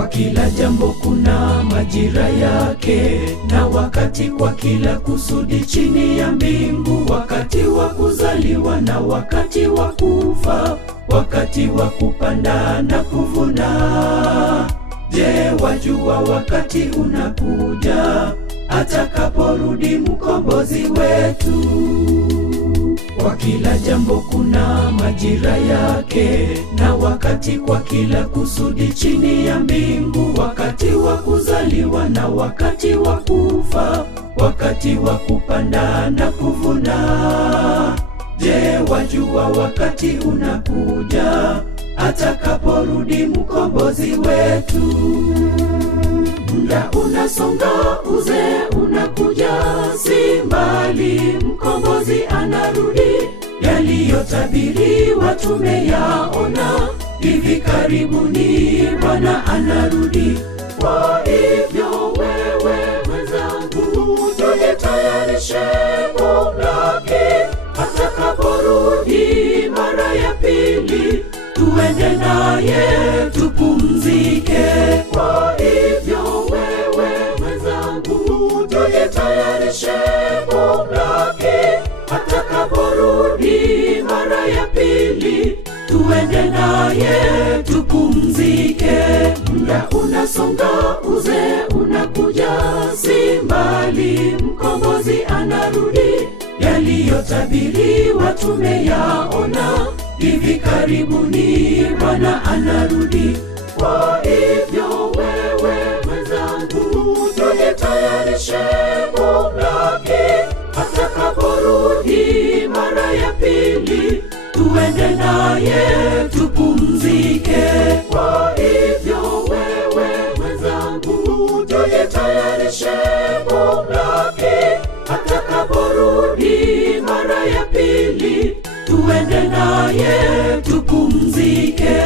Kwa kila jambo kuna majira yake, na wakati kwa kila kusudi chini ya mbingu. Wakati wa kuzaliwa na wakati wa kufa, wakati wa kupanda na kuvuna. Je, wajua wakati unakuja atakaporudi mkombozi wetu? Kwa kila jambo kuna majira yake, na wakati kwa kila kusudi chini ya mbingu. Wakati wa kuzaliwa na wakati wa kufa, wakati wa kupanda na kuvuna. Je, wajua wakati unakuja atakaporudi mkombozi wetu? Muda unasonga, uzee unakuja, si mbali mkombozi anarudi. Yaliyotabiriwa tumeyaona, hivi karibuni Bwana anarudi. Kwa hivyo wewe mwenzangu, tujitayarishe kumlaki atakaporudi mara ya pili, tuende naye tupumzike. Kwa hivyo wewe mwenzangu, tujitayarishe kumlaki atakaporudi mara ya pili, tuende naye tupumzike. Muda unasonga, uzee unakuja, si mbali mkombozi anarudi. Yaliyotabiriwa tumeyaona, hivi karibuni Bwana anarudi. Kwa hivyo wewe mwenzangu, tujitayarishe kumlaki atakaporudi mara ya pili, tuende naye tupumzike. Kwa hivyo wewe mwenzangu, tujitayarishe kumlaki atakaporudi mara ya pili, tuende naye tupumzike.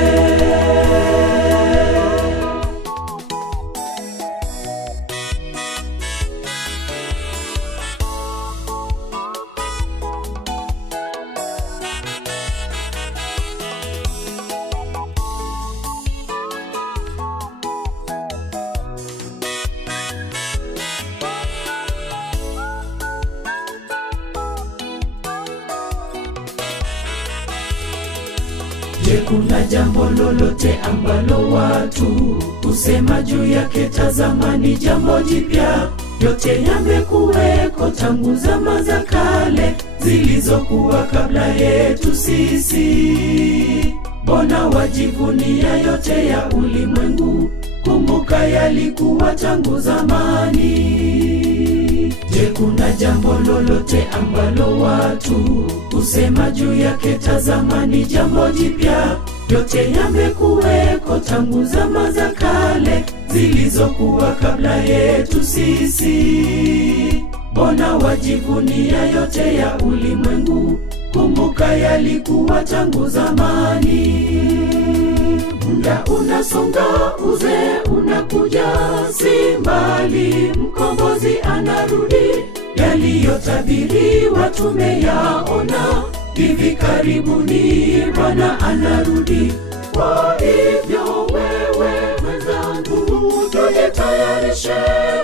Je, kuna jambo lolote ambalo watu husema juu yake? Tazama, ni jambo jipya. Yote yamekuweko tangu zama za kale zilizokuwa kabla yetu sisi. Mbona wajivunia yote ya ulimwengu? Kumbuka yalikuwa tangu zamani. Je, kuna jambo lolote ambalo watu husema juu yake? Tazama, ni jambo jipya. Yote yamekuweko tangu zama za kale zilizokuwa kabla yetu sisi. Mbona wajivunia yote ya ulimwengu? Kumbuka yalikuwa tangu zamani. Muda unasonga, uzee unakuja, si mbali mkombozi anarudi. Yaliyotabiriwa tumeyaona, hivi karibuni Bwana anarudi. Kwa hivyo wewe mwenzangu, tujitayarishe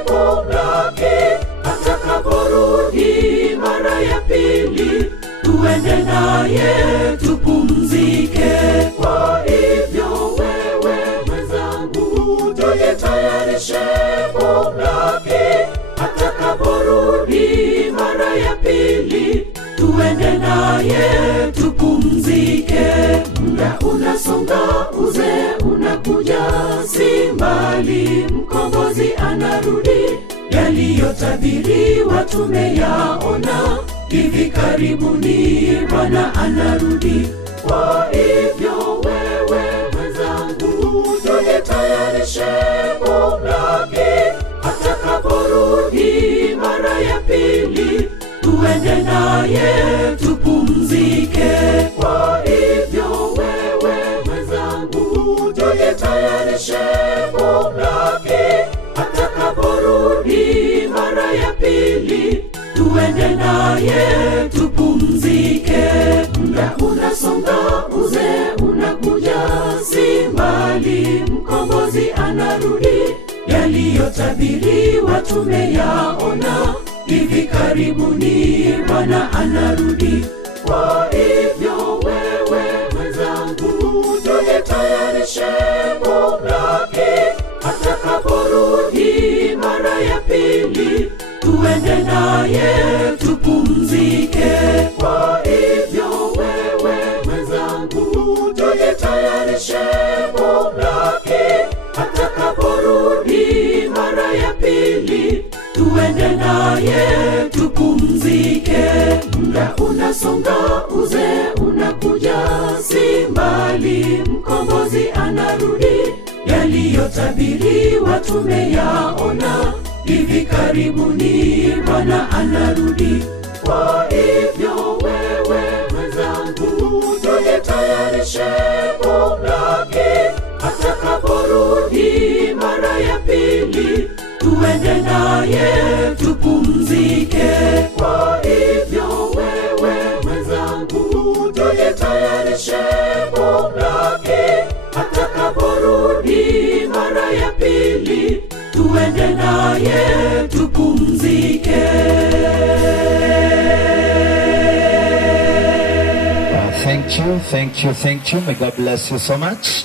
kumlaki atakaporudi mara ya pili, tuende naye tupumzike. Kwa hivyo wewe mwenzangu, tujitayarishe kumlaki atakaporudi mara ya pili, tuende naye tupumzike. Muda unasonga, uzee unakuja, si mbali mkombozi anarudi. Yaliyotabiriwa tumeyaona, hivi karibuni Bwana anarudi. Kwa hivyo wewe mwenzangu, tujitayarishe kumlaki atakaporudi mara ya pili, tuende naye tupumzike. Muda unasonga, uzee unakuja, si mbali mkombozi anarudi. Yaliyotabiriwa tumeyaona, hivi karibuni Bwana anarudi. Kwa hivyo wewe mwenzangu, tujitayarishe kumlaki atakaporudi mara ya pili, tuende naye tupumzike. Muda unasonga, uzee unakuja, si mbali mkombozi anarudi. Yaliyotabiriwa tumeyaona, hivi karibuni Bwana anarudi. Kwa hivyo wewe mwenzangu, tujitayarishe kumlaki atakaporudi mara ya pili, tuende naye tupumzike. Kwa hivyo wewe mwenzangu, tujitayarishe kumlaki atakaporudi mara ya pili, tuende naye tupumzike. Muda unasonga, uzee unakuja, si mbali mkombozi anarudi. yaliyotabiriwa tumeyaona. Hivi karibuni Bwana anarudi. Kwa hivyo wewe mwenzangu, tujitayarishe kumlaki atakaporudi mara ya pili, tuende naye tupumzike. Kwa hivyo wewe mwenzangu, tujitayarishe kumlaki atakaporudi mara ya pili, tuende naye tupumzike. Muda unasonga, uzee unakuja, si mbali mkombozi anarudi. Yaliyotabiriwa tumeyaona. Hivi karibuni Bwana anarudi. Kwa hivyo wewe mwenzangu, tujitayarishe kumlaki atakaporudi mara ya pili, tuende naye tupumzike. Kwa hivyo wewe mwenzangu, tujitayarishe kumlaki atakaporudi mara ya pili, tuende naye tupumzike. Thank you. May God bless you so much.